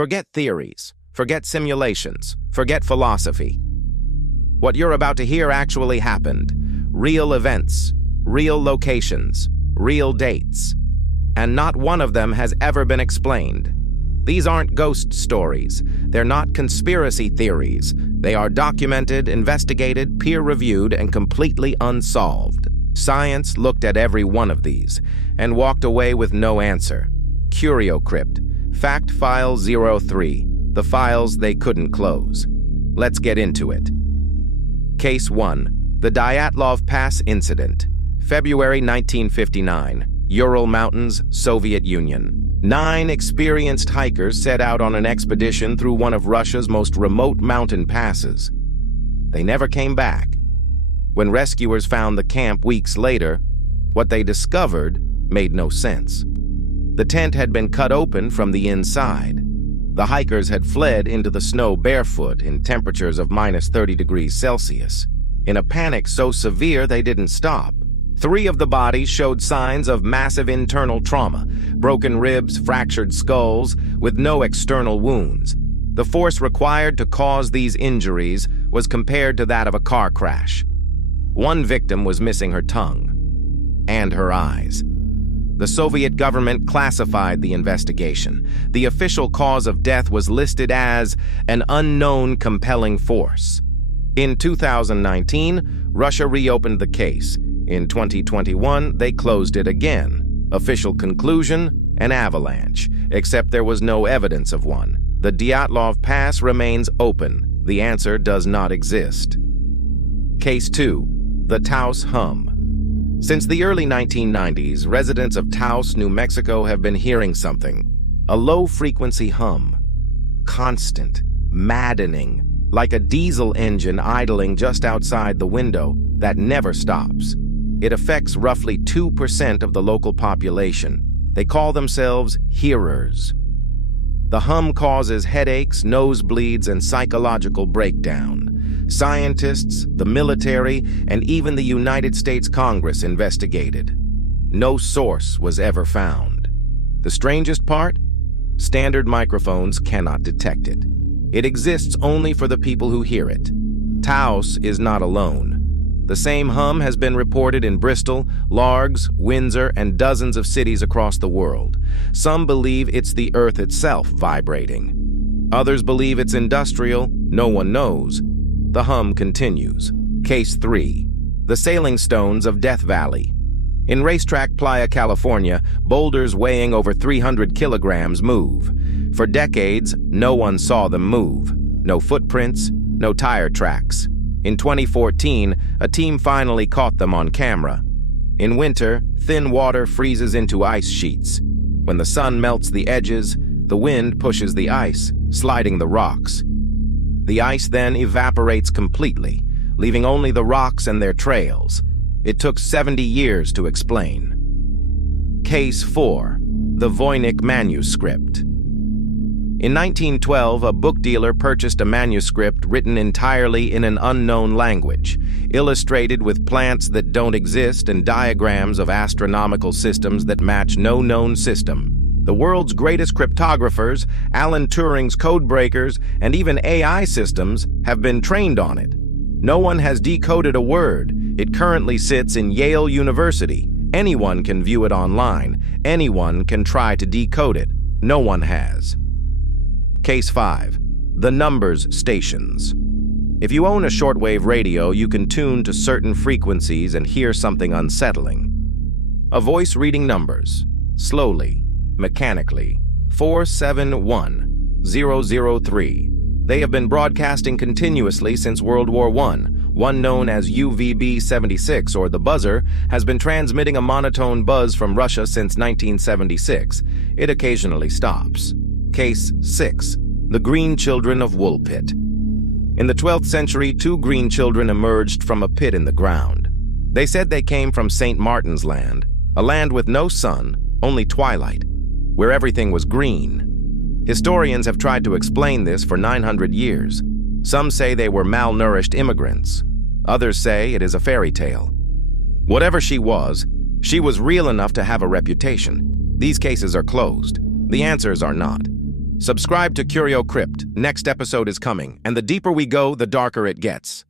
Forget theories, forget simulations, forget philosophy. What you're about to hear actually happened. Real events, real locations, real dates. And not one of them has ever been explained. These aren't ghost stories. They're not conspiracy theories. They are documented, investigated, peer-reviewed, and completely unsolved. Science looked at every one of these and walked away with no answer. CurioCrypt, Fact File 03, the files they couldn't close. Let's get into it. Case 1. The Dyatlov Pass Incident, February 1959, Ural Mountains, Soviet Union. 9 experienced hikers set out on an expedition through one of Russia's most remote mountain passes. They never came back. When rescuers found the camp weeks later, what they discovered made no sense. The tent had been cut open from the inside. The hikers had fled into the snow barefoot in temperatures of -30 degrees Celsius. In a panic so severe they didn't stop. 3 of the bodies showed signs of massive internal trauma, broken ribs, fractured skulls, with no external wounds. The force required to cause these injuries was compared to that of a car crash. One victim was missing her tongue and her eyes. The Soviet government classified the investigation. The official cause of death was listed as an unknown compelling force. In 2019, Russia reopened the case. In 2021, they closed it again. Official conclusion, an avalanche, except there was no evidence of one. The Dyatlov Pass remains open. The answer does not exist. Case 2. The Taos Hum. Since the early 1990s, residents of Taos, New Mexico have been hearing something. A low-frequency hum. Constant, maddening, like a diesel engine idling just outside the window that never stops. It affects roughly 2% of the local population. They call themselves hearers. The hum causes headaches, nosebleeds, and psychological breakdown. Scientists, the military, and even the United States Congress investigated. No source was ever found. The strangest part? Standard microphones cannot detect it. It exists only for the people who hear it. Taos is not alone. The same hum has been reported in Bristol, Largs, Windsor, and dozens of cities across the world. Some believe it's the Earth itself vibrating. Others believe it's industrial. No one knows. The hum continues. Case 3. The Sailing Stones of Death Valley. In Racetrack Playa, California, boulders weighing over 300 kilograms move. For decades, no one saw them move. No footprints, no tire tracks. In 2014, a team finally caught them on camera. In winter, thin water freezes into ice sheets. When the sun melts the edges, the wind pushes the ice, sliding the rocks. The ice then evaporates completely, leaving only the rocks and their trails. It took 70 years to explain. Case 4. The Voynich Manuscript. In 1912, a book dealer purchased a manuscript written entirely in an unknown language, illustrated with plants that don't exist and diagrams of astronomical systems that match no known system. The world's greatest cryptographers, Alan Turing's codebreakers, and even AI systems have been trained on it. No one has decoded a word. It currently sits in Yale University. Anyone can view it online. Anyone can try to decode it. No one has. Case 5. The Numbers Stations. If you own a shortwave radio, you can tune to certain frequencies and hear something unsettling. A voice reading numbers, slowly, mechanically. 471003. They have been broadcasting continuously since World War I. One known as UVB-76, or the buzzer, has been transmitting a monotone buzz from Russia since 1976. It occasionally stops. Case 6. The Green Children of Woolpit. In the 12th century, 2 green children emerged from a pit in the ground. They said they came from St. Martin's Land, a land with no sun, only twilight, where everything was green. Historians have tried to explain this for 900 years. Some say they were malnourished immigrants. Others say it is a fairy tale. Whatever she was real enough to have a reputation. These cases are closed. The answers are not. Subscribe to CurioCrypt. Next episode is coming, and the deeper we go, the darker it gets.